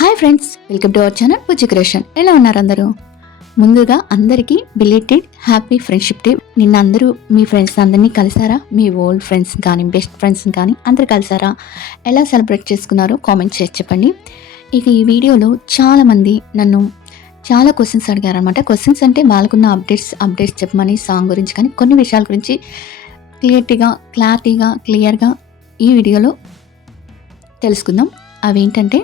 Hi friends, welcome to our channel Pooja creation. ఎలా ఉన్నారు అందరూ? ముందుగా అందరికీ బిలేటెడ్ హ్యాపీ ఫ్రెండ్షిప్ డే. నిన్న అందరూ మీ ఫ్రెండ్స్ అందరినీ కలిసారా? మీ ఓల్డ్ ఫ్రెండ్స్ కానీ బెస్ట్ ఫ్రెండ్స్ కానీ అందరు కలిసారా? ఎలా సెలబ్రేట్ చేసుకున్నారో కామెంట్ చేసి చెప్పండి. ఇక ఈ వీడియోలో చాలామంది నన్ను చాలా క్వశ్చన్స్ అడిగారనమాట. క్వశ్చన్స్ అంటే వాళ్ళకున్న అప్డేట్స్ చెప్పమని, సాంగ్ గురించి కానీ కొన్ని విషయాల గురించి క్లియర్గా ఈ వీడియోలో తెలుసుకుందాం. అవేంటంటే,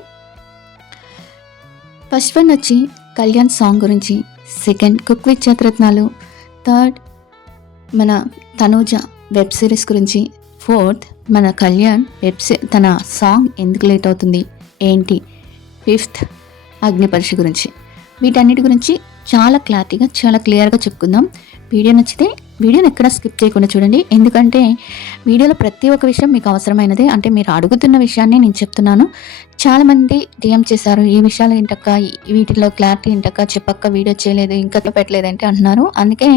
ఫస్ట్ వన్ వచ్చి కళ్యాణ్ సాంగ్ గురించి, సెకండ్ కుక్ విత్ చేతరత్నాలు, థర్డ్ మన తనూజ వెబ్ సిరీస్ గురించి, ఫోర్త్ మన కళ్యాణ్ తన సాంగ్ ఎందుకు లేట్ అవుతుంది ఏంటి, ఫిఫ్త్ అగ్ని పరీక్ష గురించి. వీటన్నిటి గురించి చాలా క్లియర్గా చెప్పుకుందాం. వీడియో నచ్చితే వీడియోని ఎక్కడ స్కిప్ చేయకుండా చూడండి. ఎందుకంటే వీడియోలో ప్రతి ఒక్క విషయం మీకు అవసరమైనదే, అంటే మీరు అడుగుతున్న విషయాన్ని నేను చెప్తున్నాను. చాలామంది డిఎం చేశారు, ఈ విషయాలు ఏంటక్క, వీటిలో క్లారిటీ ఏంటక్క, చెప్పక్క, వీడియో చేయలేదు, ఇంకా పెట్టలేదంటే అంటున్నారు. అందుకే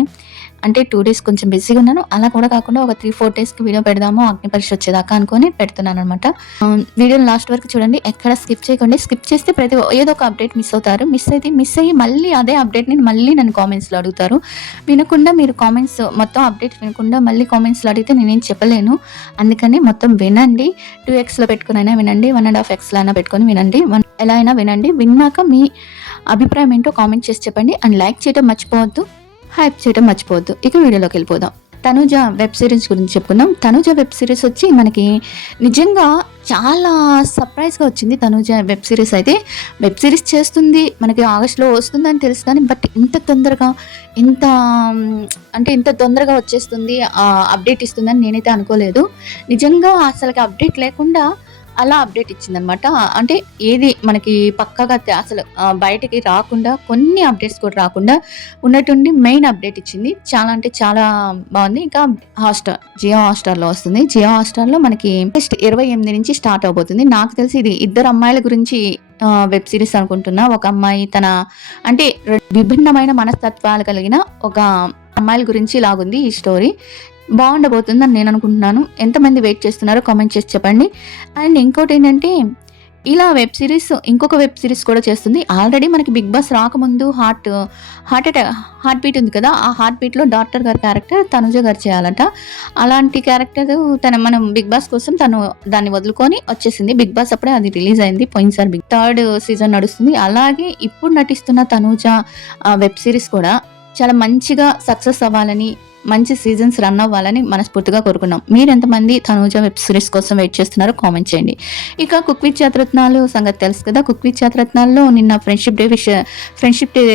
అంటే 2 days కొంచెం బిజీగా ఉన్నాను. అలా కూడా కాకుండా ఒక 3-4 daysకి వీడియో పెడదాము అగ్ని పరీక్ష వచ్చేదాకా అనుకొని పెడుతున్నాను అనమాట. వీడియోని లాస్ట్ వరకు చూడండి, ఎక్కడ స్కిప్ చేయకండి. స్కిప్ చేస్తే ఏదో ఒక అప్డేట్ మిస్ అవుతారు. మిస్ అయ్యి మళ్ళీ అదే అప్డేట్ని నన్ను కామెంట్స్లో అడుగుతారు. వినకుండా మీరు కామెంట్స్ మొత్తం అప్డేట్ వినకుండా మళ్ళీ కామెంట్స్లో అడిగితే నేనేం చెప్పలేను. అందుకని మొత్తం వినండి. 2xలో పెట్టుకుని అయినా వినండి, 1.5xలో అయినా పెట్టుకొని వినండి, ఎలా అయినా వినండి. విన్నాక మీ అభిప్రాయం ఏంటో కామెంట్ చేసి చెప్పండి. అండ్ లైక్ చేయడం మర్చిపోవద్దు, హైప్ చేయడం మర్చిపోవద్దు. ఇక వీడియోలోకి వెళ్ళిపోదాం. తనూజ వెబ్ సిరీస్ గురించి చెప్పుకుందాం. తనూజ వెబ్ సిరీస్ వచ్చి మనకి నిజంగా చాలా సర్ప్రైజ్గా వచ్చింది. తనూజ వెబ్ సిరీస్ అయితే వెబ్ సిరీస్ చేస్తుంది, మనకి ఆగస్టులో వస్తుందని తెలుసు, కానీ బట్ ఇంత తొందరగా వచ్చేస్తుంది, అప్డేట్ ఇస్తుందని నేనైతే అనుకోలేదు. నిజంగా అసలుకి అప్డేట్ లేకుండా అలా అప్డేట్ ఇచ్చిందనమాట. అంటే ఏది మనకి పక్కగా అసలు బయటికి రాకుండా, కొన్ని అప్డేట్స్ కూడా రాకుండా ఉన్నట్టుండి మెయిన్ అప్డేట్ ఇచ్చింది. చాలా బాగుంది. ఇంకా జియో హాట్స్టార్లో వస్తుంది. జియో హాట్స్టార్లో మనకి నెక్స్ట్ 28 నుంచి స్టార్ట్ అవబోతుంది. నాకు తెలిసి ఇది 2 అమ్మాయిల గురించి వెబ్ సిరీస్ అనుకుంటున్నా. ఒక అమ్మాయి అంటే విభిన్నమైన మనస్తత్వాలు కలిగిన ఒక అమ్మాయిల గురించి లాగుంది ఈ స్టోరీ. బాగుండబోతుందని నేను అనుకుంటున్నాను. ఎంతమంది వెయిట్ చేస్తున్నారో కామెంట్ చేసి చెప్పండి. అండ్ ఇంకోటి ఏంటంటే, ఇలా వెబ్ సిరీస్ ఇంకొక వెబ్ సిరీస్ కూడా చేస్తుంది. ఆల్రెడీ మనకి బిగ్ బాస్ రాకముందు హార్ట్ బీట్ ఉంది కదా, ఆ హార్ట్ బీట్లో డాక్టర్ గారి క్యారెక్టర్ తనుజ గారు చేయాలట. అలాంటి క్యారెక్టర్ మనం బిగ్ బాస్ కోసం దాన్ని వదులుకొని వచ్చేసింది. బిగ్ బాస్ అప్పుడే అది రిలీజ్ అయింది పోయినసారి. 3rd season నడుస్తుంది. అలాగే ఇప్పుడు నటిస్తున్న తనుజ వెబ్ సిరీస్ కూడా చాలా మంచిగా సక్సెస్ అవ్వాలని, మంచి సీజన్స్ రన్ అవ్వాలని మనస్ఫూర్తిగా కోరుకున్నాం. మీరు ఎంతమంది తనూజ వెబ్ సిరీస్ కోసం వెయిట్ చేస్తున్నారో కామెంట్ చేయండి. ఇక కుక్ విత్ చేతరత్నాలు సంగతి తెలుసు కదా. కుక్ విత్ చేతరత్నాల్లో నిన్న ఫ్రెండ్షిప్ డే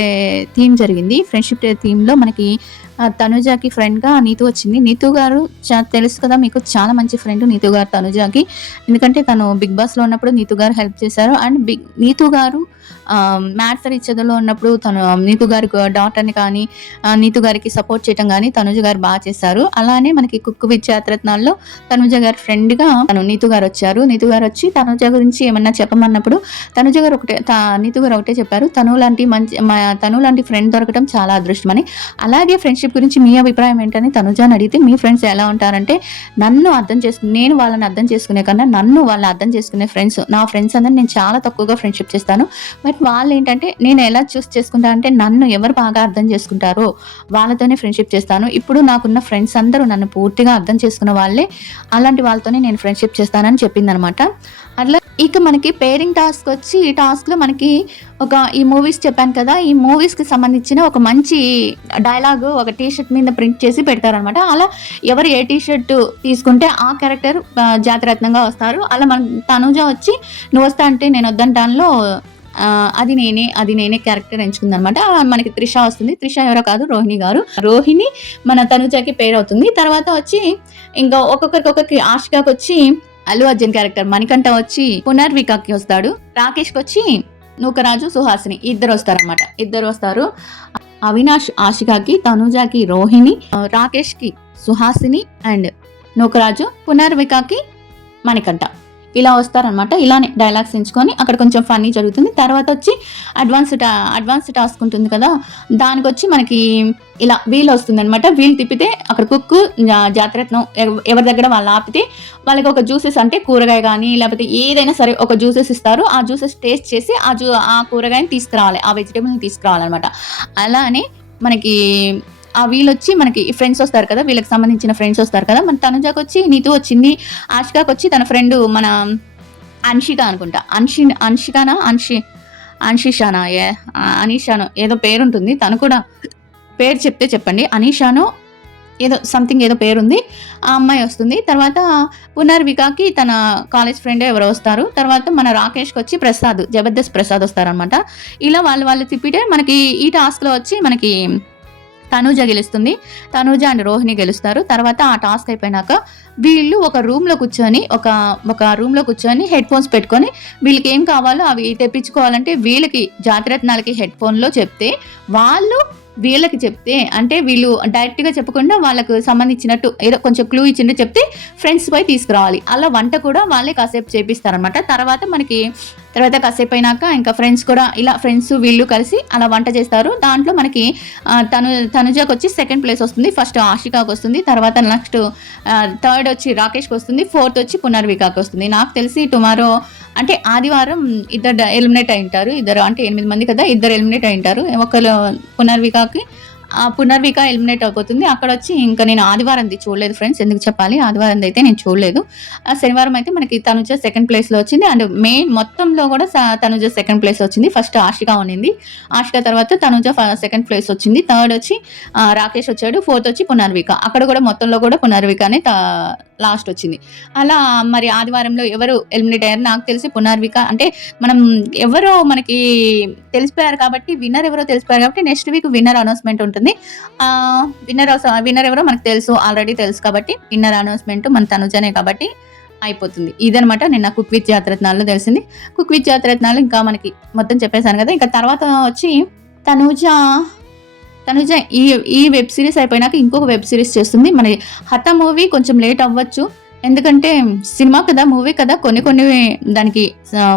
థీమ్ జరిగింది. ఫ్రెండ్షిప్ డే థీమ్లో మనకి తనుజాకి ఫ్రెండ్గా నీతు వచ్చింది. నీతు గారు తెలుసు కదా మీకు, చాలా మంచి ఫ్రెండ్ నీతు గారు తనుజాకి. ఎందుకంటే తను బిగ్ బాస్లో ఉన్నప్పుడు నీతు గారు హెల్ప్ చేశారు. అండ్ నీతు గారు మ్యాథ్స్ ఇచ్చేదిలో ఉన్నప్పుడు నీతు గారి డాటర్ని కానీ, నీతు గారికి సపోర్ట్ చేయడం కానీ తనుజ గారు బాగా చేశారు. అలానే మనకి కుక్ విత్ చేతరత్నాల్లో తనుజ గారి ఫ్రెండ్గా నీతు గారు వచ్చారు. నీతు గారు వచ్చి తనుజ గురించి ఏమన్నా చెప్పమన్నప్పుడు నీతు గారు ఒకటే చెప్పారు, తను లాంటి ఫ్రెండ్ దొరకడం చాలా అదృష్టమని. అలాగే ఫ్రెండ్షిప్ గురించి మీ అభిప్రాయం ఏంటని తనుజాని అడిగితే, మీ ఫ్రెండ్స్ ఎలా ఉంటారంటే, నేను వాళ్ళని అర్థం చేసుకునే కన్నా నన్ను వాళ్ళని అర్థం చేసుకునే ఫ్రెండ్స్, నా ఫ్రెండ్స్ అందరూ నేను చాలా తక్కువగా ఫ్రెండ్షిప్ చేస్తాను. బట్ వాళ్ళు ఏంటంటే, నేను ఎలా చూస్ చేసుకుంటా అంటే, నన్ను ఎవరు బాగా అర్థం చేసుకుంటారో వాళ్ళతోనే ఫ్రెండ్షిప్ చేస్తాను. ఇప్పుడు నాకున్న ఫ్రెండ్స్ అందరూ నన్ను పూర్తిగా అర్థం చేసుకున్న వాళ్ళే, అలాంటి వాళ్ళతోనే నేను ఫ్రెండ్షిప్ చేస్తానని చెప్పిందనమాట. అట్లా ఇక మనకి పేరింగ్ టాస్క్ వచ్చి, ఈ టాస్క్లో మనకి ఈ మూవీస్ చెప్పాను కదా, ఈ మూవీస్కి సంబంధించిన ఒక మంచి డైలాగ్ ఒక టీషర్ట్ మీద ప్రింట్ చేసి పెడతారనమాట. అలా ఎవరు ఏ టీషర్ట్ తీసుకుంటే ఆ క్యారెక్టర్ జాతిరత్నంగా వస్తారు. అలా మన తనుజ వచ్చి నువ్వు వస్తా అంటే నేను వద్దంటానులో అది నేనే క్యారెక్టర్ ఎంచుకుందనమాట. మనకి త్రిష వస్తుంది. త్రిష ఎవరో కాదు, రోహిణి గారు. రోహిణి మన తనుజకి పేరు అవుతుంది. తర్వాత వచ్చి ఇంకా ఒక్కొక్కరికి ఆశికాకి వచ్చి అల్లు అర్జున్ క్యారెక్టర్ మణికంఠ వచ్చి పునర్వికాకి వస్తాడు. రాకేష్కి వచ్చి నూకరాజు, సుహాసిని ఇద్దరు వస్తారు. అవినాష్ ఆశికాకి, తనుజాకి రోహిణి, రాకేష్కి సుహాసిని అండ్ నూకరాజు, పునర్వికాకి మణికంఠ. ఇలా వస్తారనమాట. ఇలానే డైలాగ్స్ ఎంచుకొని అక్కడ కొంచెం ఫన్నీ జరుగుతుంది. తర్వాత వచ్చి అడ్వాన్స్ టాస్క్ ఉంటుంది కదా, దానికొచ్చి మనకి ఇలా వీల్ వస్తుందనమాట. వీల్ తిప్పితే అక్కడ కుక్కు జాతిరత్నం ఎవరి దగ్గర వాళ్ళు ఆపితే వాళ్ళకి ఒక జ్యూసెస్ అంటే కూరగాయ కానీ లేకపోతే ఏదైనా సరే ఒక జ్యూసెస్ ఇస్తారు. ఆ జ్యూసెస్ టేస్ట్ చేసి ఆ కూరగాయని తీసుకురావాలి, ఆ వెజిటేబుల్ని తీసుకురావాలన్నమాట. అలానే మనకి ఆ వీళ్ళొచ్చి మనకి ఫ్రెండ్స్ వస్తారు కదా, వీళ్ళకి సంబంధించిన ఫ్రెండ్స్ వస్తారు కదా. మన తనుజాకి వచ్చి నీతు వచ్చింది, ఆషికాకి వచ్చి తన ఫ్రెండ్ మన అన్షిక అనుకుంటా, అన్షిషానా అనీషానో ఏదో పేరుంటుంది, తను కూడా పేరు చెప్తే చెప్పండి. అనీషానో ఏదో సంథింగ్ ఏదో పేరుంది, ఆ అమ్మాయి వస్తుంది. తర్వాత పునర్వికాకి తన కాలేజ్ ఫ్రెండ్ ఎవరో వస్తారు. తర్వాత మన రాకేష్కి వచ్చి జబర్దస్త్ ప్రసాద్ వస్తారనమాట. ఇలా వాళ్ళు తిప్పితే మనకి ఈ టాస్క్లో వచ్చి మనకి తనూజ గెలుస్తుంది. తనూజ అండ్ రోహిణి గెలుస్తారు. తర్వాత ఆ టాస్క్ అయిపోయినాక వీళ్ళు ఒక రూమ్లో కూర్చొని హెడ్ ఫోన్స్ పెట్టుకొని వీళ్ళకి ఏం కావాలో అవి తెప్పించుకోవాలంటే వీళ్ళకి జాతిరత్నాలకి హెడ్ ఫోన్లో చెప్తే వాళ్ళు వీళ్ళకి చెప్తే, అంటే వీళ్ళు డైరెక్ట్గా చెప్పకుండా వాళ్ళకు సంబంధించినట్టు ఏదో కొంచెం క్లూ ఇచ్చిండే చెప్తే ఫ్రెండ్స్ పోయి తీసుకురావాలి. అలా వంట కూడా వాళ్ళే కాసేపు చేపిస్తారనమాట. తర్వాత కాసేపు అయినాక ఇంకా ఫ్రెండ్స్ కూడా ఇలా ఫ్రెండ్స్ వీళ్ళు కలిసి అలా వంట చేస్తారు. దాంట్లో మనకి తనుజాకి వచ్చి సెకండ్ ప్లేస్ వస్తుంది, ఫస్ట్ ఆషికాకి వస్తుంది, తర్వాత నెక్స్ట్ థర్డ్ వచ్చి రాకేష్కి వస్తుంది, ఫోర్త్ వచ్చి పునర్వికాకి వస్తుంది. నాకు తెలిసి టుమారో అంటే ఆదివారం ఇద్దరు ఎలిమినేట్ అయింటారు. ఇద్దరు అంటే 8 మంది కదా, ఇద్దరు ఎలిమినేట్ అయింటారు. ఒకరు పునర్విక ఎలిమినేట్ అయిపోతుంది. అక్కడ వచ్చి ఇంకా నేను ఆదివారంది చూడలేదు ఫ్రెండ్స్, ఎందుకు చెప్పాలి, ఆదివారంది అయితే నేను చూడలేదు. శనివారం అయితే మనకి తనుజ సెకండ్ ప్లేస్లో వచ్చింది. అండ్ మెయిన్ మొత్తంలో కూడా తనుజ సెకండ్ ప్లేస్ వచ్చింది. ఫస్ట్ ఆషిక ఉన్నింది, ఆషిక తర్వాత తనుజ సెకండ్ ప్లేస్ వచ్చింది, థర్డ్ వచ్చి రాకేష్ వచ్చాడు, ఫోర్త్ వచ్చి పునర్విక. అక్కడ కూడా మొత్తంలో కూడా పునర్వికనే లాస్ట్ వచ్చింది. అలా మరి ఆదివారంలో ఎవరు ఎలిమినేట్ అయ్యారు, నాకు తెలిసి పునర్విక. అంటే మనం ఎవరో మనకి తెలిసిపోయారు కాబట్టి, విన్నర్ ఎవరో తెలిసిపోయారు కాబట్టి నెక్స్ట్ వీక్ విన్నర్ అనౌన్స్మెంట్ ఉంటుంది. విన్నర్ ఎవరో మనకు ఆల్రెడీ తెలుసు కాబట్టి విన్నర్ అనౌన్స్మెంట్ మన తనుజనే కాబట్టి అయిపోతుంది. ఇదనమాట నిన్న కుక్ విత్ జాతిరత్నాల్లో తెలిసింది. కుక్ విత్ జాతిరత్నాలు ఇంకా మనకి మొత్తం చెప్పేశాను కదా. ఇంకా తర్వాత వచ్చి తనుజ ఈ వెబ్ సిరీస్ అయిపోయినాక ఇంకొక వెబ్ సిరీస్ చేస్తుంది. మన హత మూవీ కొంచెం లేట్ అవ్వచ్చు, ఎందుకంటే సినిమా కదా, మూవీ కదా, కొన్ని దానికి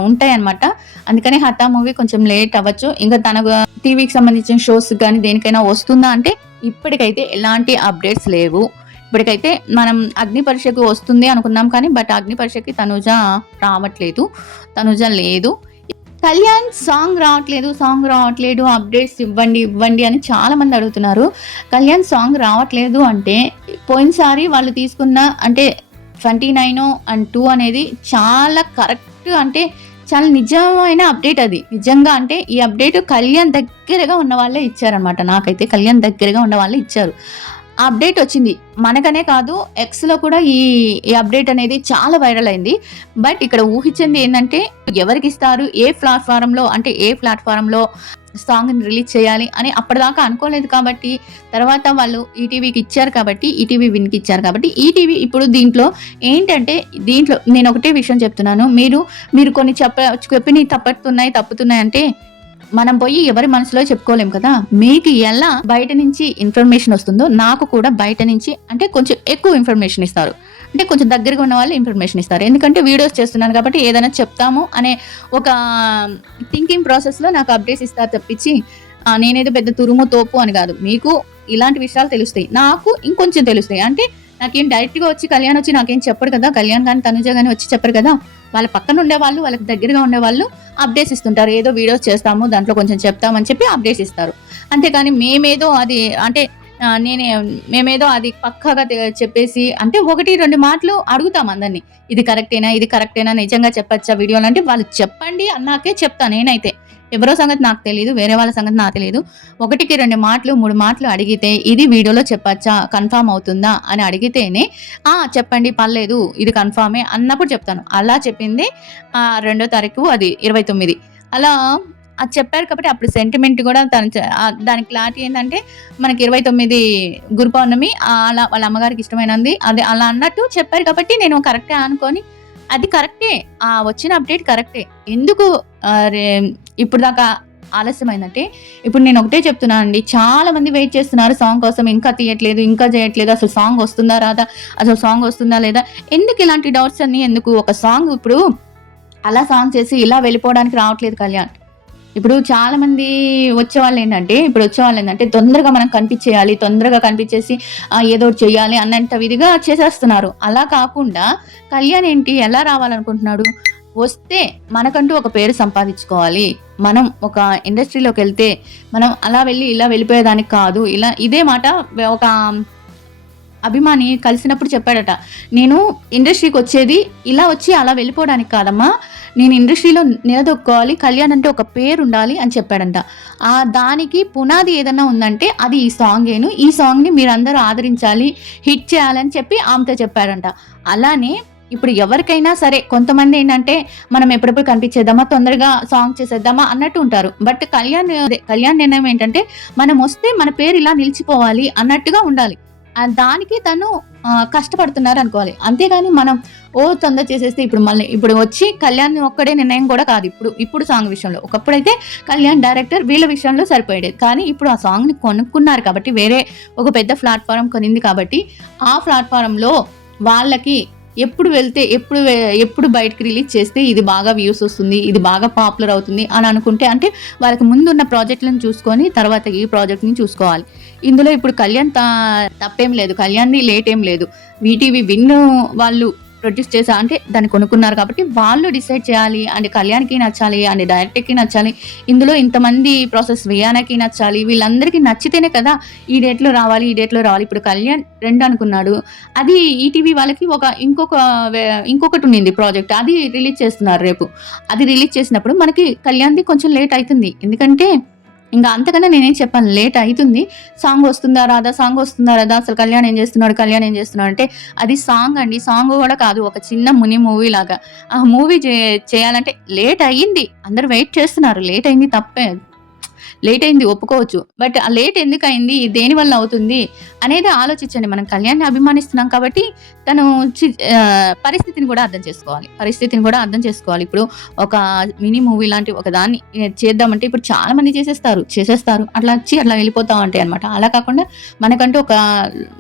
ఉంటాయి అనమాట. అందుకని హత మూవీ కొంచెం లేట్ అవ్వచ్చు. ఇంకా తన టీవీకి సంబంధించిన షోస్ కానీ దేనికైనా వస్తుందా అంటే ఇప్పటికైతే ఎలాంటి అప్డేట్స్ లేవు. ఇప్పటికైతే మనం అగ్ని పరీక్షకు వస్తుంది అనుకున్నాం కానీ బట్ అగ్ని పరీక్షకి తనుజ లేదు. కళ్యాణ్ సాంగ్ రావట్లేదు, అప్డేట్స్ ఇవ్వండి అని చాలా మంది అడుగుతున్నారు. కళ్యాణ్ సాంగ్ రావట్లేదు అంటే పోయినసారి వాళ్ళు తీసుకున్న అంటే 29 and 2 అనేది చాలా కరెక్ట్, అంటే చాలా నిజమైన అప్డేట్ అది. నిజంగా అంటే ఈ అప్డేట్ కళ్యాణ్ దగ్గరగా ఉన్న వాళ్ళే ఇచ్చారనమాట. నాకైతే కళ్యాణ్ దగ్గరగా ఉన్న వాళ్ళే ఇచ్చారు. ఆ అప్డేట్ వచ్చింది, మనకనే కాదు ఎక్స్లో కూడా ఈ అప్డేట్ అనేది చాలా వైరల్ అయింది. బట్ ఇక్కడ ఊహించింది ఏంటంటే ఎవరికి ఇస్తారు, ఏ ప్లాట్ఫారంలో సాంగ్ని రిలీజ్ చేయాలి అని అప్పటిదాకా అనుకోలేదు. కాబట్టి తర్వాత వాళ్ళు ఈటీవీకి ఇచ్చారు కాబట్టి, ఈటీవీ విన్కి ఇచ్చారు కాబట్టి, ఈటీవీ ఇప్పుడు దీంట్లో ఏంటంటే నేను ఒకటే విషయం చెప్తున్నాను. మీరు కొన్ని చెప్పి తప్పుతున్నాయి అంటే మనం పోయి ఎవరి మనసులో చెప్పుకోలేం కదా. మీకు ఎలా బయట నుంచి ఇన్ఫర్మేషన్ వస్తుందో నాకు కూడా బయట నుంచి అంటే కొంచెం ఎక్కువ ఇన్ఫర్మేషన్ ఇస్తారు, అంటే కొంచెం దగ్గరగా ఉన్న వాళ్ళు ఇన్ఫర్మేషన్ ఇస్తారు. ఎందుకంటే వీడియోస్ చేస్తున్నాను కాబట్టి ఏదైనా చెప్తాము అనే ఒక థింకింగ్ ప్రాసెస్లో నాకు అప్డేట్స్ ఇస్తారు తప్పించి నేనేదో పెద్ద తురుము తోపు అని కాదు. మీకు ఇలాంటి విషయాలు తెలుస్తాయి, నాకు ఇంకొంచెం తెలుస్తాయి. అంటే నాకేం డైరెక్ట్గా వచ్చి కళ్యాణ్ వచ్చి నాకేం చెప్పరు కదా, కళ్యాణ్ కానీ తనుజ కానీ వచ్చి చెప్పరు కదా. వాళ్ళ పక్కన ఉండేవాళ్ళు, వాళ్ళకి దగ్గరగా ఉండేవాళ్ళు అప్డేట్స్ ఇస్తుంటారు. ఏదో వీడియోస్ చేస్తాము దాంట్లో కొంచెం చెప్తామని చెప్పి అప్డేట్స్ ఇస్తారు. అంతేకాని మేమేదో అది పక్కాగా చెప్పేసి అంటే 1-2 మాటలు అడుగుతాం అందరినీ, ఇది కరెక్టేనా నిజంగా చెప్పచ్చా వీడియోలు అంటే వాళ్ళు చెప్పండి అన్నాకే చెప్తా. నేనైతే ఎవరో సంగతి నాకు తెలియదు, వేరే వాళ్ళ సంగతి నాకు తెలియదు. 1-2 మాటలు 3 మాటలు అడిగితే ఇది వీడియోలో చెప్పచ్చా, కన్ఫామ్ అవుతుందా అని అడిగితేనే చెప్పండి పర్లేదు ఇది కన్ఫామే అన్నప్పుడు చెప్తాను. అలా చెప్పింది 2వ తారీఖు అది 29 అలా అది చెప్పారు కాబట్టి అప్పుడు సెంటిమెంట్ కూడా దానికి క్లారిటీ ఏంటంటే మనకి 29 గురు పౌర్ణమి అలా వాళ్ళ అమ్మగారికి ఇష్టమైనది అది అలా అన్నట్టు చెప్పారు కాబట్టి నేను కరెక్టే అనుకొని అది కరెక్టే, వచ్చిన అప్డేట్ కరెక్టే. ఎందుకు ఇప్పుడు దాకా ఆలస్యమైందంటే ఇప్పుడు నేను ఒకటే చెప్తున్నానండి. చాలా మంది వెయిట్ చేస్తున్నారు సాంగ్ కోసం. ఇంకా తీయట్లేదు, ఇంకా చేయట్లేదు. అసలు సాంగ్ వస్తుందా రాదా? అసలు సాంగ్ వస్తుందా లేదా? ఎందుకు ఇలాంటి డౌట్స్ అన్నీ ఎందుకు? ఒక సాంగ్ ఇప్పుడు అలా సాంగ్ చేసి ఇలా వెళ్ళిపోవడానికి రావట్లేదు కళ్యాణ్. ఇప్పుడు చాలా మంది వచ్చేవాళ్ళేంటంటే తొందరగా మనం కనిపించేయాలి. తొందరగా కనిపించేసి ఏదో ఒకటి చేయాలి అన్నంత విధిగా చేసేస్తున్నారు. అలా కాకుండా కళ్యాణ్ ఏంటి ఎలా రావాలనుకుంటున్నాడు? వస్తే మనకంటూ ఒక పేరు సంపాదించుకోవాలి. మనం ఒక ఇండస్ట్రీలోకెళ్తే మనం అలా వెళ్ళి ఇలా వెళ్ళిపోయేదానికి కాదు. ఇదే మాట ఒక అభిమాని కలిసినప్పుడు చెప్పాడట. నేను ఇండస్ట్రీకొచ్చేది ఇలా వచ్చి అలా వెళ్ళిపోవడానికి కాదమ్మా. నేను ఇండస్ట్రీలో నిలదొక్కుకోవాలి. కళ్యాణ్ అంటే ఒక పేరుండాలి అని చెప్పాడంట. దానికి పునాది ఏదన్నా ఉందంటే అది ఈ సాంగేను. ఈ సాంగ్‌ని మీరందరూ ఆదరించాలి, హిట్ చేయాలని చెప్పి ఆమెతో చెప్పాడంట. అలానే ఇప్పుడు ఎవరికైనా సరే కొంతమందేంటంటే మనం ఎప్పుడెప్పుడు కనిపించేద్దామా, తొందరగా సాంగ్ చేసేద్దామా అన్నట్టు ఉంటారు. బట్ కళ్యాణ్ నిర్ణయం ఏంటంటే మనమొస్తే మన పేరు ఇలా నిలిచిపోవాలి అన్నట్టుగా ఉండాలి. దానికి తను కష్టపడుతున్నారనుకోవాలి. అంతేగాని మనం తొందర చేసేస్తే ఇప్పుడు వచ్చి కళ్యాణ్ ఒక్కడే నిర్ణయం కూడా కాదు. ఇప్పుడు సాంగ్ విషయంలో. ఒకప్పుడైతే కళ్యాణ్ డైరెక్టర్ వీళ్ళ విషయంలో సరిపోయేది. కానీ ఇప్పుడు ఆ సాంగ్‌ని కొనుక్కున్నారు కాబట్టి వేరే ఒక పెద్ద ప్లాట్‌ఫార్మ్ కొనింది కాబట్టి ఆ ప్లాట్‌ఫార్మ్‌లో వాళ్ళకి ఎప్పుడు బయటకి రిలీజ్ చేస్తే ఇది బాగా వ్యూస్ వస్తుంది, ఇది బాగా పాపులర్ అవుతుంది అని అనుకుంటే అంటే వాళ్ళకి ముందున్న ప్రాజెక్ట్‌లను చూసుకొని తర్వాత ఈ ప్రాజెక్ట్‌ని చూసుకోవాలి. ఇందులో ఇప్పుడు కళ్యాణ్ తప్పేం లేదు. కళ్యాణ్‌ది లేట్ ఏం లేదు. వీటీవీ విన్ వాళ్ళు ప్రొడ్యూస్ అంటే దాన్ని కొనుక్కున్నారు కాబట్టి వాళ్ళు డిసైడ్ చేయాలి. అండ్ కళ్యాణ్‌కి నచ్చాలి, అండ్ డైరెక్టర్‌కి నచ్చాలి. ఇందులో ఇంతమంది ప్రాసెస్ వియానాకి నచ్చాలి. వీళ్ళందరికీ నచ్చితేనే కదా ఈ డేట్‌లో రావాలి, ఈ డేట్‌లో రావాలి. ఇప్పుడు కళ్యాణ్ 2 అనుకున్నాడు. అది ఈటీవీ వాళ్ళకి ఇంకొకటి ఉన్నింది ప్రాజెక్ట్. అది రిలీజ్ చేస్తున్నారు రేపు. అది రిలీజ్ చేసినప్పుడు మనకి కళ్యాణ్‌ది కొంచెం లేట్ అయితుంది. ఎందుకంటే ఇంకా అంతకన్నా నేనేం చెప్పాను, లేట్ అయితుంది. సాంగ్ వస్తుందా రాదా? అసలు కళ్యాణ్ ఏం చేస్తున్నాడు అంటే అది సాంగ్ అండి. సాంగ్ కూడా కాదు, ఒక చిన్న మూవీ లాగా. ఆ మూవీ చేయాలంటే లేట్ అయ్యింది. అందరూ వెయిట్ చేస్తున్నారు. లేట్ అయింది తప్పే. లేట్ అయింది ఒప్పుకోవచ్చు. బట్ ఆ లేట్ ఎందుకయింది? దేనివల్ల అవుతుంది? అనేది ఆలోచించండి. మనం కళ్యాణ్‌ని అభిమానిస్తున్నాం కాబట్టి తను పరిస్థితిని కూడా అర్థం చేసుకోవాలి. ఇప్పుడు ఒక మినీ మూవీ లాంటి ఒక దాన్ని చేద్దామంటే ఇప్పుడు చాలా మంది చేసేస్తారు. అట్లా వెళ్ళిపోతా ఉంటాయి అన్నమాట. అలా కాకుండా మనకంటూ ఒక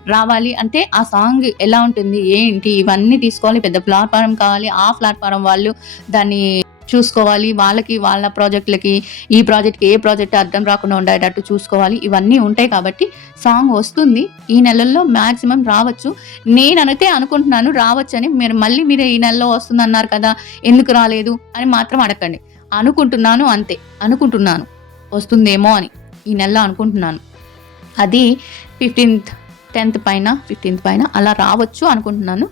రావాలి అంటే ఆ సాంగ్ ఎలా ఉంటుంది? ఏంటి? ఇవన్నీ తీసుకోవాలి. పెద్ద ప్లాట్‌ఫార్మ్ కావాలి. ఆ ప్లాట్‌ఫార్మ్ వాళ్ళు దాన్ని చూసుకోవాలి. వాళ్ళ ప్రాజెక్ట్‌లకి ఈ ప్రాజెక్ట్‌కి ఏ ప్రాజెక్ట్ అడ్డం రాకుండా ఉండేటట్టు చూసుకోవాలి. ఇవన్నీ ఉంటాయి కాబట్టి సాంగ్ వస్తుంది. ఈ నెలల్లో మాక్సిమం రావచ్చు. నేనైతే అనుకుంటున్నాను రావచ్చని. మీరు ఈ నెలలో వస్తుందన్నారు కదా! ఎందుకు రాలేదు అని మాత్రం అడగండి. అనుకుంటున్నాను అంతే. వస్తుందేమో అని. ఈ నెలలో అనుకుంటున్నాను. అది 10th పైన అలా రావచ్చు అనుకుంటున్నాను.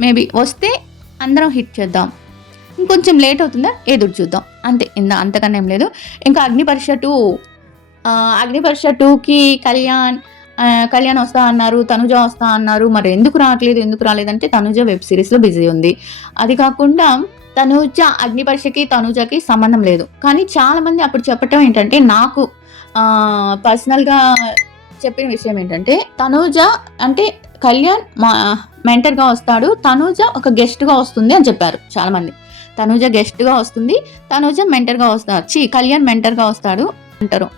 మేబీ వస్తే అందరం హిట్ చేద్దాం. ఇంకొంచెం లేట్ అవుతుందా ఎదురు చూద్దాం అంతే. అంతకన్నా ఏం లేదు. ఇంకా అగ్నిపరీక్ష 2కి కళ్యాణ్ వస్తా అన్నారు, తనుజ వస్తా అన్నారు. మరి ఎందుకు రాలేదంటే తనుజ వెబ్ సిరీస్‌లో బిజీ ఉంది. అది కాకుండా అగ్నిపరీక్షకి తనుజకి సంబంధం లేదు. కానీ చాలా మంది అప్పుడు చెప్పటం ఏంటంటే నాకు పర్సనల్‌గా చెప్పిన విషయం ఏంటంటే తనుజ అంటే కళ్యాణ్ మెంటర్‌గా వస్తాడు. తనుజ ఒక గెస్ట్‌గా వస్తుంది అని చెప్పారు చాలా మంది. తనుజ గెస్ట్‌గా వస్తుంది. తనుజ మెంటర్‌గా వస్తాడు. కళ్యాణ్ మెంటర్‌గా వస్తాడు అంటారు.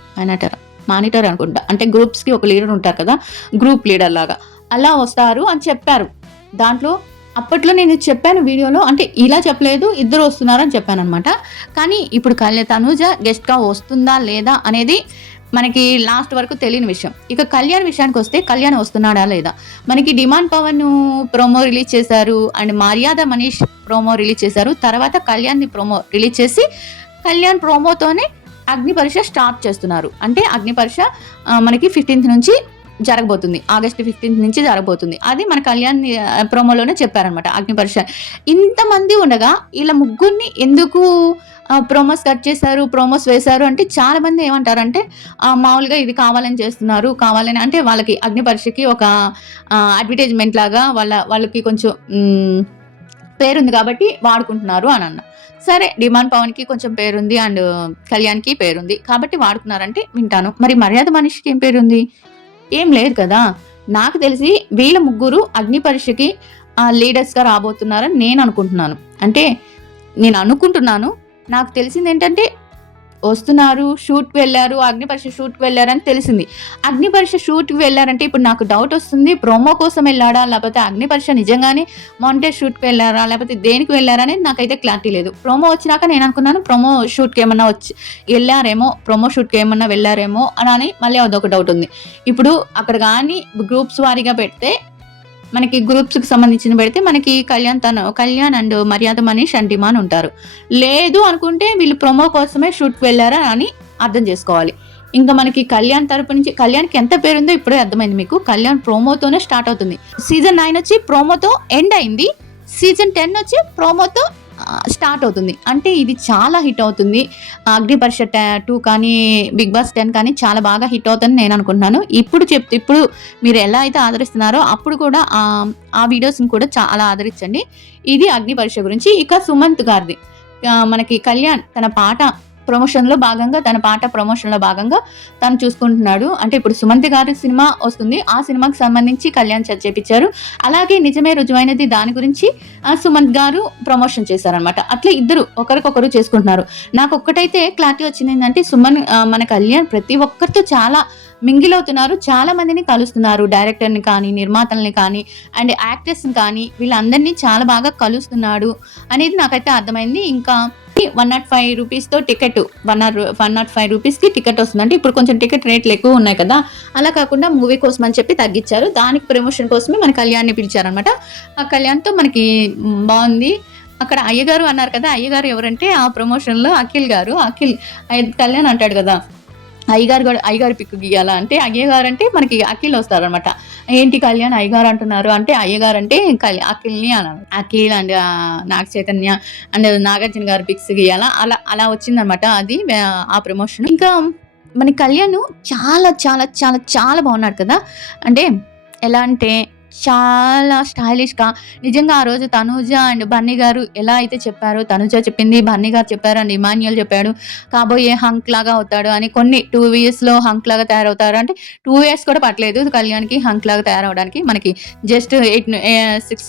మానిటర్ అనుకుంటా. అంటే గ్రూప్స్‌కి ఒక లీడర్ ఉంటారు కదా! గ్రూప్ లీడర్ లాగా. అలా వస్తారు అని చెప్పారు. దాంట్లో అప్పట్లో నేను చెప్పాను వీడియోలో. అంటే ఇలా చెప్పలేదు, ఇద్దరు వస్తున్నారని చెప్పాననమాట. కానీ ఇప్పుడు తనుజ గెస్ట్‌గా వస్తుందా లేదా అనేది మనకి లాస్ట్ వరకు తెలియని విషయం. ఇక కళ్యాణ్ విషయానికి వస్తే కళ్యాణ్ వస్తున్నాడా లేదా? మనకి డిమాండ్ పవన్ ప్రోమో రిలీజ్ చేశారు. అండ్ మర్యాద మనీష్ ప్రోమో రిలీజ్ చేశారు. తర్వాత కళ్యాణ్‌ది ప్రోమో రిలీజ్ చేసి కళ్యాణ్ ప్రోమోతోనే అగ్నిపరీక్ష స్టార్ట్ చేస్తున్నారు. అంటే అగ్నిపరీక్ష మనకి 15th నుంచి జరగబోతుంది. ఆగస్ట్ 15th నుంచి జరగబోతుంది. అది మన కళ్యాణ్ ప్రోమోలోనే చెప్పారనమాట అగ్నిపరీక్ష. ఇంతమంది ఉండగా ఇలా ముగ్గురిని ఎందుకు ప్రోమోస్ కట్ చేశారు, ప్రోమోస్ వేశారు అంటే చాలా మంది ఏమంటారంటే మామూలుగా ఇది కావాలని చేస్తున్నారు. కావాలని అంటే వాళ్ళకి అగ్నిపరీక్షకి ఒక అడ్వర్టైజ్మెంట్ లాగా వాళ్ళకి కొంచెం పేరుంది కాబట్టి వాడుకుంటున్నారు అని అన్న. సరే, డిమాండ్ పవన్‌కి కొంచెం పేరుంది అండ్ కళ్యాణ్‌కి పేరుంది కాబట్టి వాడుకున్నారంటే వింటాను. మరి మర్యాద మనిషికి ఏం పేరుంది? ఏం లేదు కదా! నాకు తెలిసి వీళ్ళ ముగ్గురు అగ్నిపరీక్షకి లీడర్స్‌గా రాబోతున్నారని నేను అనుకుంటున్నాను. నాకు తెలిసిందేంటంటే వస్తున్నారు, షూట్‌కి వెళ్లారు, అగ్నిపరీక్ష షూట్‌కి వెళ్లారని తెలిసింది. అగ్నిపరీక్ష షూట్‌కి వెళ్లారంటే ఇప్పుడు నాకు డౌట్ వస్తుంది. ప్రోమో కోసం వెళ్లాడా? లేకపోతే అగ్నిపరీక్ష నిజంగానే మానిటర్ షూట్‌కి వెళ్లారా? లేకపోతే దేనికి వెళ్లారా అనేది నాకైతే క్లారిటీ లేదు. ప్రోమో వచ్చినాక నేను అనుకున్నాను ప్రోమో షూట్‌కి ఏమన్నా ఎళ్లారేమో, ప్రోమో షూట్‌కి ఏమన్నా వెళ్లారేమో అని మళ్ళీ అదొక డౌట్ ఉంది. ఇప్పుడు అక్కడ గాని గ్రూప్స్ వారీగా పెడితే మనకి గ్రూప్స్‌కి సంబంధించింది పెడితే మనకి కళ్యాణ్ అండ్ మర్యాద మనీష్ అండ్ డిమాన్ ఉంటారు. లేదు అనుకుంటే వీళ్ళు ప్రోమో కోసమే షూట్‌కి వెళ్లారా అని అర్థం చేసుకోవాలి. ఇంకా మనకి కళ్యాణ్ తరపు నుంచి కళ్యాణ్‌కి ఎంత పేరుందో ఇప్పుడే అర్థమైంది మీకు. కళ్యాణ్ ప్రోమోతోనే స్టార్ట్ అవుతుంది. సీజన్ 9 వచ్చి ప్రోమోతో ఎండ్ అయింది. సీజన్ 10 వచ్చి ప్రోమోతో స్టార్ట్ అవుతుంది. అంటే ఇది చాలా హిట్ అవుతుంది. 'అగ్నిపరీక్ష 2' కానీ 'బిగ్ బాస్ 10' కానీ చాలా బాగా హిట్ అవుతుందని నేను అనుకుంటున్నాను. ఇప్పుడు మీరు ఎలా అయితే ఆదరిస్తున్నారో అప్పుడు కూడా ఆ వీడియోస్‌ని కూడా చాలా ఆదరించండి. ఇది 'అగ్నిపరీక్ష' గురించి. ఇక సుమంత్ గారిది మనకి కళ్యాణ్ తన పాట ప్రమోషన్‌లో భాగంగా తను చూసుకుంటున్నాడు. అంటే ఇప్పుడు సుమంత్ గారి సినిమా వస్తుంది. ఆ సినిమాకి సంబంధించి కళ్యాణ్ చేపించారు. అలాగే నిజమే రుజువైనది దాని గురించి సుమంత్ గారు ప్రమోషన్ చేశారనమాట. అట్లా ఇద్దరు ఒకరికొకరు చేసుకుంటున్నారు. నాకొక్కటైతే క్లారిటీ వచ్చిందేంటంటే మన కళ్యాణ్ ప్రతి ఒక్కరితో చాలా మింగిల్ అవుతున్నారు. చాలా మందిని కలుస్తున్నారు. డైరెక్టర్‌ని కానీ, నిర్మాతల్ని కానీ అండ్ యాక్టర్స్‌ని కానీ వీళ్ళందరినీ చాలా బాగా కలుస్తున్నాడు అనేది నాకైతే అర్థమైంది. ఇంకా 105 రూపీస్‌తో టికెట్ 105 రూపీస్‌కి టికెట్ వస్తుంది. అంటే ఇప్పుడు కొంచెం టికెట్ రేట్లు ఎక్కువ ఉన్నాయి కదా! అలా కాకుండా మూవీ కోసం అని చెప్పి తగ్గించారు. దానికి ప్రమోషన్ కోసమే మన కళ్యాణ్‌ని పిలిచారనమాట. ఆ కళ్యాణ్‌తో మనకి బావుంది. అక్కడ అయ్యగారు అన్నారు కదా! అయ్యగారు ఎవరంటే ఆ ప్రమోషన్‌లో అఖిల్ గారు. కళ్యాణ్ అంటాడు కదా! అయ్యగారు పిక్ గీయాలా అంటే అయ్యగారు అంటే మనకి అఖిల్ వస్తారనమాట. ఏంటి కళ్యాణ్ అయ్యగారు అంటున్నారు అంటే అయ్యగారు అంటే అఖిల్‌ని అనాలి. అఖిల్ అండ్ నాగ చైతన్య అండ్ నాగార్జున గారు పిక్స్ గీయాలా అలా వచ్చిందనమాట అది ఆ ప్రమోషన్. ఇంకా మన కళ్యాణ్ చాలా చాలా చాలా చాలా బాగున్నాడు కదా! అంటే ఎలా అంటే చాలా స్టైలిష్‌గా నిజంగా ఆ రోజు తనూజ అండ్ బన్నీ గారు ఎలా అయితే చెప్పారో తనూజ చెప్పింది, బన్నీ గారు చెప్పారు అండ్ ఇమాన్యుయల్ చెప్పాడు. కాబోయే హంక్ లాగా అవుతాడు అని 2 ఇయర్స్‌లో హంక్ లాగా తయారవుతారు అంటే 2 ఇయర్స్ కూడా పట్టలేదు కళ్యాణ్‌కి హంక్ లాగా తయారవ్వడానికి. మనకి జస్ట్ 6,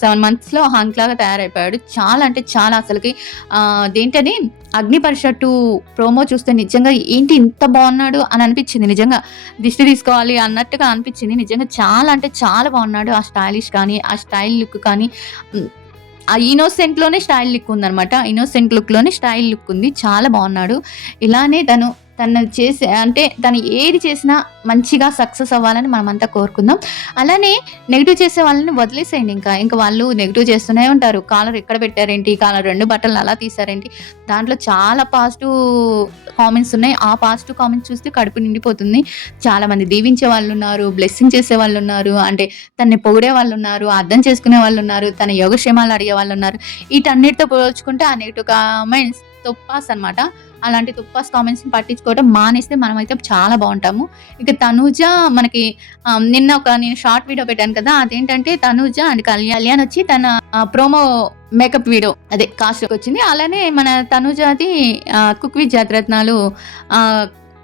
7 మంత్స్‌లో హంక్ లాగా తయారైపోయాడు. చాలా అంటే చాలా అసలకి అదేంటది 'అగ్నిపరీక్ష 2' ప్రోమో చూస్తే నిజంగా ఏంటి ఇంత బాగున్నాడు అని అనిపించింది. నిజంగా దిష్టి తీసుకోవాలి అన్నట్టుగా అనిపించింది. నిజంగా చాలా అంటే చాలా బాగున్నాడు. ఆ స్టైలిష్ కానీ, ఆ స్టైల్ లుక్ కానీ ఆ ఇన్నోసెంట్‌లోనే స్టైల్ లుక్ ఉందనమాట. ఇన్నోసెంట్ లుక్‌లోనే స్టైల్ లుక్ ఉంది. చాలా బాగున్నాడు. ఇలానే తను తను ఏది చేసినా మంచిగా సక్సెస్ అవ్వాలని మనమంతా కోరుకుందాం. అలానే నెగెటివ్ చేసే వాళ్ళని వదిలేసేయండి ఇంకా వాళ్ళు నెగెటివ్ చేస్తూనే ఉంటారు. కాలర్ ఎక్కడ పెట్టారేంటి? కాలర్ 2 బటన్లు అలా తీశారేంటి? దాంట్లో చాలా పాజిటివ్ కామెంట్స్ ఉన్నాయి. ఆ పాజిటివ్ కామెంట్స్ చూస్తే కడుపు నిండిపోతుంది. చాలామంది దీవించే వాళ్ళున్నారు, బ్లెస్సింగ్ చేసే వాళ్ళున్నారు, అంటే తనని పొగిడే వాళ్ళున్నారు, అర్థం చేసుకునే వాళ్ళున్నారు, తన యోగక్షేమాలు అడిగే వాళ్ళున్నారు. వీటన్నిటితో పోల్చుకుంటే ఆ నెగెటివ్ కామెంట్స్ తుప్పాస్ అనమాట. అలాంటి తుప్పాస్ కామెంట్స్‌ని పట్టించుకోవడం మానేస్తే మనమైతే చాలా బావుంటాము. ఇక తనూజ మనకి నిన్న నేను షార్ట్ వీడియో పెట్టాను కదా! అదేంటంటే తనూజ అండ్ కళ్యాణ్ వచ్చి తన ప్రోమో మేకప్ వీడియో అదే కాస్ట్‌లోకి వచ్చింది. అలానే మన తనూజది కుక్ విత్ జాతిరత్నాలు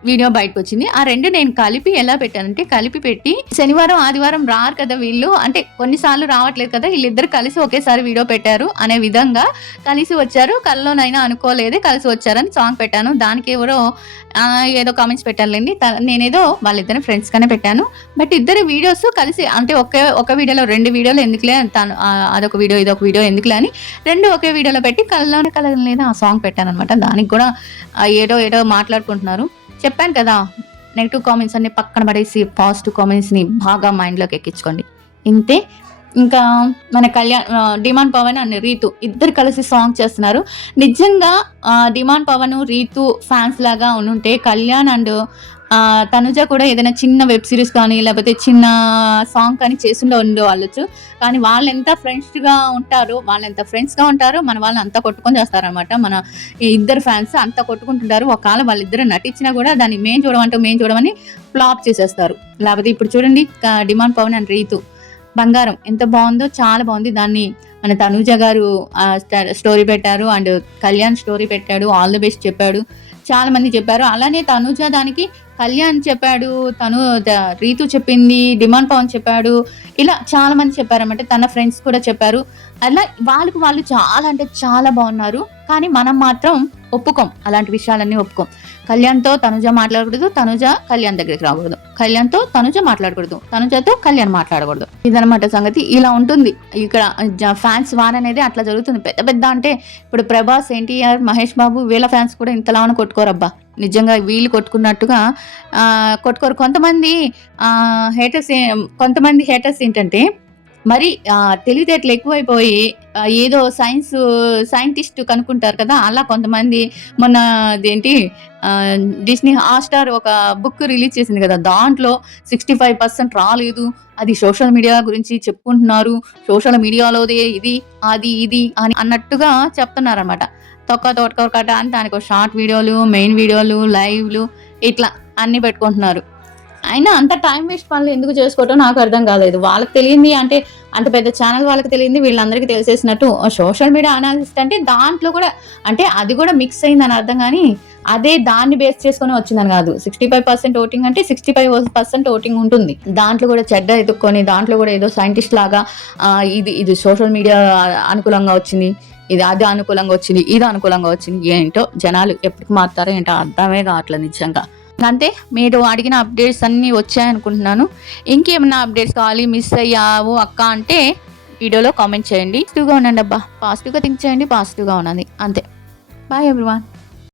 వీడియో బయటకొచ్చింది. ఆ 2 నేను కలిపి ఎలా పెట్టానంటే కలిపి పెట్టి శనివారం, ఆదివారం రారు కదా వీళ్ళు. అంటే కొన్నిసార్లు రావట్లేదు కదా! వీళ్ళిద్దరు కలిసి ఒకేసారి వీడియో పెట్టారు అనే విధంగా కలిసి వచ్చారు. కల్లోనైనా అనుకోలేదే కలిసి వచ్చారని సాంగ్ పెట్టాను. దానికి ఎవరో ఏదో కామెంట్స్ పెట్టారులెండి. నేనేదో వాళ్ళిద్దరిని ఫ్రెండ్స్‌గానే పెట్టాను. బట్ ఇద్దరి వీడియోస్ కలిసి అంటే ఒక వీడియోలో 2 వీడియోలు ఎందుకులే అదొక వీడియో, ఇదొక వీడియో ఎందుకులే అని 2 ఒకే వీడియోలో పెట్టి కల్లోనే కలగలేదా ఆ సాంగ్ పెట్టాననమాట. దానికి కూడా ఏదో మాట్లాడుకుంటున్నారు. చెప్పాను కదా! నెగెటివ్ కామెంట్స్ అన్ని పక్కన పడేసి పాజిటివ్ కామెంట్స్‌ని బాగా మైండ్‌లోకి ఎక్కించుకోండి. ఇంతే. ఇంకా మన డిమాండ్ పవన్ అండ్ రీతు ఇద్దరు కలిసి సాంగ్ చేస్తున్నారు. నిజంగా డిమాండ్ పవన్, రీతు ఫ్యాన్స్ లాగా ఉండుంటే కళ్యాణ్ అండ్ తనుజ కూడా ఏదైనా చిన్న వెబ్ సిరీస్ కానీ లేకపోతే చిన్న సాంగ్ కానీ ఉండేవాళ్ళొచ్చు. కానీ వాళ్ళెంత ఫ్రెండ్స్‌గా ఉంటారో మన వాళ్ళు అంత కొట్టుకొని చేస్తారనమాట. మన ఈ ఇద్దరు ఫ్యాన్స్ అంత కొట్టుకుంటుంటారు. ఒకవేళ వాళ్ళిద్దరు నటించినా కూడా దాన్ని మేము చూడమని ఫ్లాప్ చేసేస్తారు. లేకపోతే ఇప్పుడు చూడండి డిమాండ్ పవన్ అండ్ రీతు బంగారం ఎంత బాగుందో చాలా బాగుంది. దాన్ని మన తనూజ గారు స్టోరీ పెట్టారు అండ్ కళ్యాణ్ స్టోరీ పెట్టాడు. ఆల్ ది బెస్ట్ చెప్పాడు. చాలా మంది చెప్పారు. అలానే తనూజ దానికి కళ్యాణ్ చెప్పాడు, రీతు చెప్పింది, డిమాండ్ పవన్ చెప్పాడు. ఇలా చాలా మంది చెప్పారన్నమాట. తన ఫ్రెండ్స్ కూడా చెప్పారు. అలా వాళ్ళు చాలా అంటే చాలా బాగున్నారు. కానీ మనం మాత్రం ఒప్పుకోం, అలాంటి విషయాలన్నీ ఒప్పుకోం. కళ్యాణ్తో తనుజ మాట్లాడకూడదు, తనుజ కళ్యాణ్ దగ్గరికి రాకూడదు, కళ్యాణ్తో తనుజ మాట్లాడకూడదు, తనుజతో కళ్యాణ్ మాట్లాడకూడదు. ఇదనమాట సంగతి. ఇలా ఉంటుంది ఇక్కడ ఫ్యాన్స్ వార్ అనేది అట్లా జరుగుతుంది. పెద్ద పెద్ద అంటే ఇప్పుడు ప్రభాస్, ఎన్టీఆర్, మహేష్ బాబు వీళ్ళ ఫ్యాన్స్ కూడా ఇంతలాను కొట్టుకోరబ్బా. నిజంగా వీళ్ళు కొట్టుకున్నట్టుగా కొట్టుకోరు. కొంతమంది హేటర్స్ ఏంటంటే మరి తెలివితేటలు ఎక్కువైపోయి ఏదో సైంటిస్ట్ కనుక్కుంటారు కదా, అలా కొంతమంది మొన్న అదేంటి డిస్నీ హాట్‌స్టార్ ఒక బుక్ రిలీజ్ చేసింది కదా, దాంట్లో 65% రాలేదు. అది సోషల్ మీడియా గురించి చెప్పుకుంటున్నారు. సోషల్ మీడియాలోదే ఇది, అది, ఇది అని అన్నట్టుగా చెప్తున్నారనమాట. తోకకట అని దానికి షార్ట్ వీడియోలు, మెయిన్ వీడియోలు, లైవ్‌లు ఇట్లా అన్నీ పెట్టుకుంటున్నారు. అయినా అంత టైం వేస్ట్ పనులు ఎందుకు చేసుకోవటం నాకు అర్థం కాలేదు. వాళ్ళకి తెలియంది అంటే అంత పెద్ద ఛానల్ వాళ్ళకి తెలియంది వీళ్ళందరికీ తెలిసేసినట్టు సోషల్ మీడియా అనాలిసిస్ అంటే దాంట్లో కూడా అంటే అది కూడా మిక్స్ అయిందని అర్థం, కానీ అదే దాన్ని బేస్ చేసుకొని వచ్చిందని కాదు. 65% ఓటింగ్ అంటే 65% ఓటింగ్ ఉంటుంది. దాంట్లో కూడా చెడ్డ ఎదుక్కొని దాంట్లో కూడా ఏదో సైంటిస్ట్ లాగా ఇది సోషల్ మీడియా అనుకూలంగా వచ్చింది, అది అనుకూలంగా వచ్చింది, ఇది అనుకూలంగా వచ్చింది. ఏంటో జనాలు ఎప్పటికి మారుతారో ఏంటో అర్థమే కావట్లేదు నిజంగా. అంతే, మీరు అడిగిన అప్డేట్స్ అన్నీ వచ్చాయనుకుంటున్నాను. ఇంకేమైనా అప్డేట్స్ కావాలి, మిస్ అయ్యావు అక్క అంటే వీడియోలో కామెంట్ చేయండి. పాజిటివ్గా ఉండండి అబ్బా, పాజిటివ్గా థింక్ చేయండి, పాజిటివ్గా ఉన్నది అంతే. Bye everyone.